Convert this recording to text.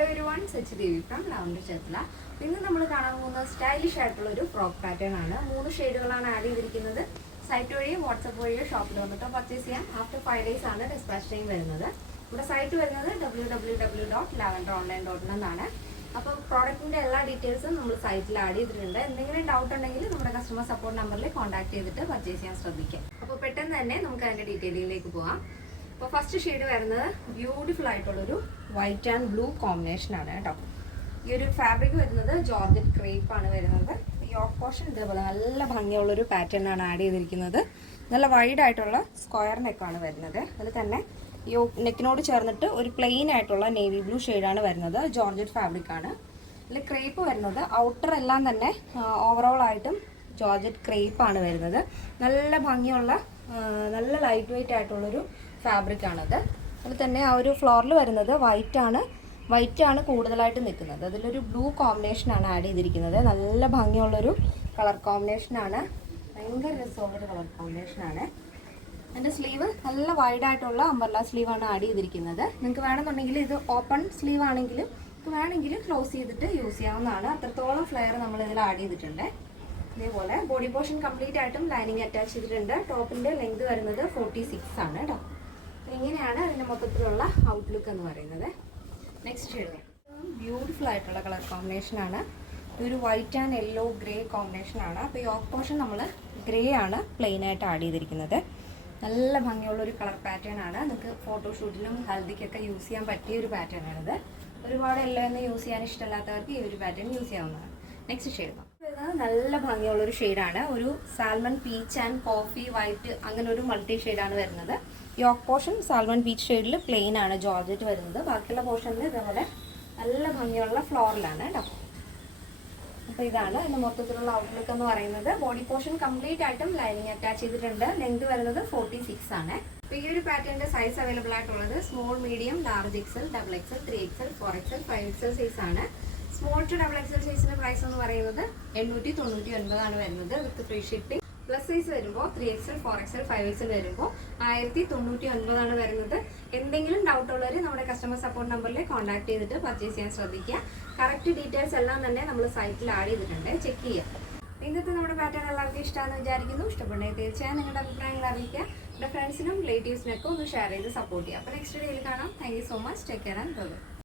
Hello everyone, Sachi Devi from Lavender Chetla. ഇന്ന് നമ്മൾ കാണാൻ പോകുന്ന സ്റ്റൈലിഷ് ആയിട്ടുള്ള ഒരു ഫ്രോക്ക് പാറ്റേൺ ആണ്. 3 ഷെയ്ഡുകളാണ് ആഡ് ചെയ്തിരിക്കുന്നത്. സൈറ്റ് വഴിയോ വാട്സ്ആപ്പ് വഴിയോ ഷോപ്പിൽ വന്നിട്ടോ പർച്ചേസ് ചെയ്യാം. ആഫ്റ്റർ 5 days ആണ് ഡിസ്പാച്ച് ടൈം വരുന്നത്. നമ്മുടെ സൈറ്റ് വരുന്നത് www.lavenderonline.in എന്നാണ്. അപ്പോൾ പ്രോഡക്റ്റിന്റെ എല്ലാ ഡീറ്റെയിൽസും നമ്മൾ സൈറ്റിൽ ആഡ് ചെയ്തിട്ടുണ്ട്. എന്തെങ്കിലും ഡൗട്ട് ഉണ്ടെങ്കിൽ നമ്മുടെ കസ്റ്റമർ സപ്പോർട്ട് നമ്പറിൽ കോൺടാക്ട് ചെയ്തിട്ട് പർച്ചേസ് ചെയ്യാൻ ശ്രദ്ധിക്കാം. അപ്പോൾ പെട്ടെന്ന് തന്നെ നമുക്ക് അതിന്റെ ഡീറ്റെയിലിലേക്ക് പോകാം. അപ്പോൾ ഫസ്റ്റ് ഷെയ്ഡ് വരുന്നത് ബ്യൂട്ടിഫുൾ ആയിട്ടുള്ളൊരു വൈറ്റ് ആൻഡ് ബ്ലൂ കോമ്പിനേഷൻ ആണ് കേട്ടോ. ഈ ഒരു ഫാബ്രിക് വരുന്നത് ജോർജറ്റ് ക്രേപ്പ് ആണ് വരുന്നത്. യോക്ക് പോർഷൻ ഇതേപോലെ നല്ല ഭംഗിയുള്ളൊരു പാറ്റേൺ ആണ് ആഡ് ചെയ്തിരിക്കുന്നത്. നല്ല വൈഡ് ആയിട്ടുള്ള സ്ക്വയർ നെക്കാണ് വരുന്നത്. അതിൽ തന്നെ നെക്കിനോട് ചേർന്നിട്ട് ഒരു പ്ലെയിൻ ആയിട്ടുള്ള നേവി ബ്ലൂ ഷെയ്ഡാണ് വരുന്നത്. ജോർജറ്റ് ഫാബ്രിക് ആണ്. ഇതിൽ ക്രേപ്പ് വരുന്നത് ഔട്ടർ എല്ലാം തന്നെ ഓവറോൾ ആയിട്ടും ജോർജറ്റ് ക്രേപ്പ് ആണ് വരുന്നത്. നല്ല ഭംഗിയുള്ള നല്ല ലൈറ്റ് വെയിറ്റ് ആയിട്ടുള്ളൊരു ഫാബ്രിക് ആണത്. അതിൽ തന്നെ ആ ഒരു ഫ്ലോറിൽ വരുന്നത് വൈറ്റ് ആണ് കൂടുതലായിട്ട് നിൽക്കുന്നത്. അതിലൊരു ബ്ലൂ കോമ്പിനേഷനാണ് ആഡ് ചെയ്തിരിക്കുന്നത്. നല്ല ഭംഗിയുള്ളൊരു കളർ കോമ്പിനേഷനാണ്. ഭയങ്കര രസമുള്ളൊരു കളർ കോമ്പിനേഷനാണ്. അതിൻ്റെ സ്ലീവ് നല്ല വൈഡായിട്ടുള്ള അംബർല സ്ലീവാണ് ആഡ് ചെയ്തിരിക്കുന്നത്. നിങ്ങൾക്ക് വേണമെന്നുണ്ടെങ്കിൽ ഇത് ഓപ്പൺ സ്ലീവ് ആണെങ്കിലും വേണമെങ്കിൽ ക്ലോസ് ചെയ്തിട്ട് യൂസ് ചെയ്യാവുന്നതാണ്. അത്രത്തോളം ഫ്ലെയർ നമ്മൾ ഇതിൽ ആഡ് ചെയ്തിട്ടുണ്ട്. ഇതേപോലെ ബോഡി പോർഷൻ കംപ്ലീറ്റ് ആയിട്ടും ലൈനിങ് അറ്റാച്ച് ചെയ്തിട്ടുണ്ട്. ടോപ്പിൻ്റെ ലെങ്ത് വരുന്നത് 46 ആണ് കേട്ടോ. ഇങ്ങനെയാണ് അതിൻ്റെ മൊത്തത്തിലുള്ള ഔട്ട്ലുക്ക് എന്ന് പറയുന്നത്. നെക്സ്റ്റ് ഷെയ്ഡ് ബ്യൂട്ടിഫുൾ ആയിട്ടുള്ള കളർ കോമ്പിനേഷനാണ്. ഒരു വൈറ്റ് ആൻഡ് യെല്ലോ ഗ്രേ കോമ്പിനേഷനാണ്. അപ്പോൾ യോക്ക് പോർഷൻ നമ്മൾ ഗ്രേ ആണ് പ്ലെയിൻ ആയിട്ട് ആഡ് ചെയ്തിരിക്കുന്നത്. നല്ല ഭംഗിയുള്ളൊരു കളർ പാറ്റേൺ ആണ്. നിങ്ങൾക്ക് ഫോട്ടോഷൂട്ടിനും ഹൽദിക്കൊക്കെ യൂസ് ചെയ്യാൻ പറ്റിയ ഒരു പാറ്റേൺ ആണിത്. ഒരുപാട് യെല്ലോ ഒന്നും യൂസ് ചെയ്യാൻ ഇഷ്ടമില്ലാത്തവർക്ക് ഈ ഒരു പാറ്റേൺ യൂസ് ചെയ്യാവുന്നതാണ്. നെക്സ്റ്റ് ഷെയ്ഡ് നല്ല ഭംഗിയുള്ളൊരു ഷെയ്ഡാണ്. ഒരു salmon peach and coffee white അങ്ങനെ ഒരു മൾട്ടി ഷെയ്ഡാണ് വരുന്നത്. യോക്ക് പോർഷൻ സാൽമൺ പീച്ച് ഷെയ്ഡിൽ പ്ലെയിൻ ആണ് ജോർജറ്റ് വരുന്നത്. ബാക്കിയുള്ള പോർഷനിൽ ഇതേപോലെ നല്ല ഭംഗിയുള്ള ഫ്ലോറിലാണ് കേട്ടോ. അപ്പോൾ ഇതാണ് ഇതിൻ്റെ മൊത്തത്തിലുള്ള ഔട്ട്ലുക്ക് എന്ന് പറയുന്നത്. ബോഡി പോർഷൻ കംപ്ലീറ്റ് ആയിട്ടും ലൈനിങ് അറ്റാച്ച് ചെയ്തിട്ടുണ്ട്. ലെങ്ത് വരുന്നത് 46 ആണ്. അപ്പോൾ ഈ ഒരു പാറ്റേണിൻ്റെ സൈസ് അവൈലബിൾ ആയിട്ടുള്ളത് small, medium, large XL, double XL, 3XL, 4XL, 5XL size ആണ്. സ്മോൾ ടു ഡബിൾ എക്സൽ സൈസിന്റെ പ്രൈസ് എന്ന് പറയുന്നത് 899 ആണ് വരുന്നത് with free shipping. Plus size വരുമ്പോൾ 3XL, 4XL, 5XL വരുമ്പോൾ 1099 ആണ് വരുന്നത്. എന്തെങ്കിലും ഡൗട്ട് ഉള്ളവർ നമ്മുടെ കസ്റ്റമർ സപ്പോർട്ട് നമ്പറിൽ കോൺടാക്ട് ചെയ്തിട്ട് പർച്ചേസ് ചെയ്യാൻ ശ്രദ്ധിക്കുക. കറക്റ്റ് ഡീറ്റെയിൽസ് എല്ലാം തന്നെ നമ്മൾ സൈറ്റിൽ ആഡ് ചെയ്തിട്ടുണ്ട്. ചെക്ക് ചെയ്യുക. ഇന്നത്തെ നമ്മുടെ പാറ്റേൺ എല്ലാവർക്കും ഇഷ്ടമാണെന്ന് വിചാരിക്കുന്നു. ഇഷ്ടപ്പെടുന്നെങ്കിൽ തീർച്ചയായും നിങ്ങളുടെ അഭിപ്രായങ്ങൾ അറിയിക്കുക. നമ്മുടെ ഫ്രണ്ട്സിനും റിലേറ്റീവ്സിനൊക്കെ ഒന്ന് ഷെയർ ചെയ്ത് സപ്പോർട്ട് ചെയ്യുക. അപ്പോൾ നെക്സ്റ്റ് വീഡിയോയിൽ കാണാം. Thank you so much. Take care and by.